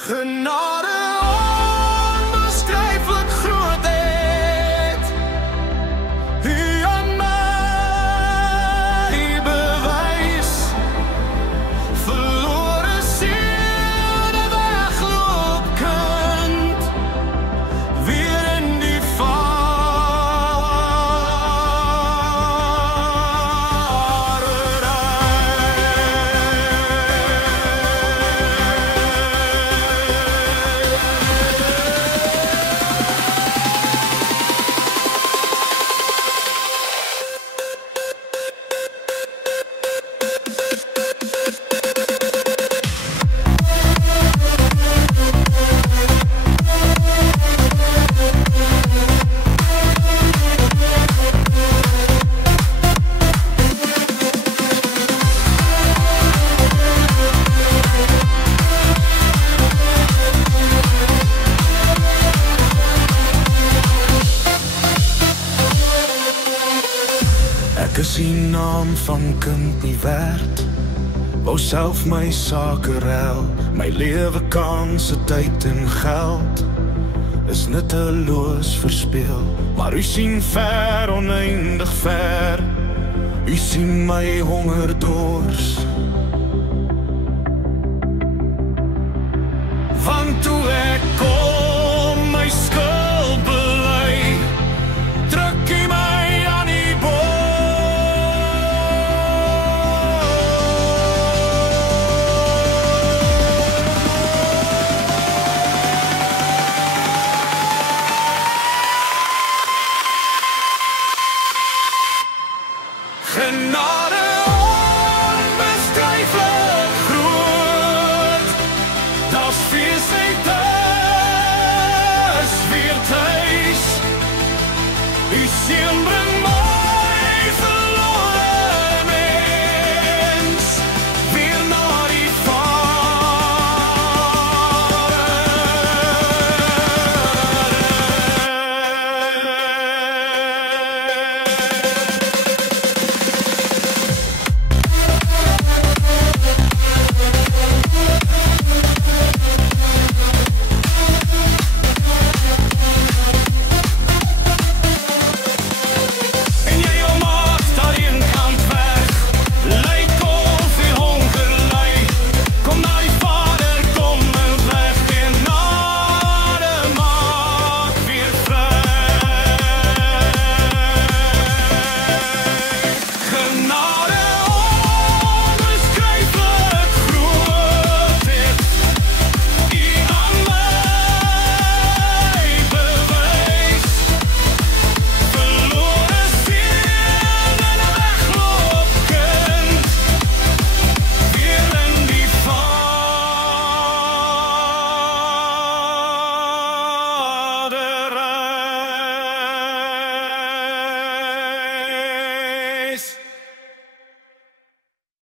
Genade onbeskryflik grootheid, U aan my bewys, verlore siel, 'n wegloopkind, weer in die Ek is die naam van kind nie werd, wou self my sake ruil, my lewe kanse, tyd en geld is nutteloos verspeel, maar U sien ver, oneindig ver, U sien my honger dors.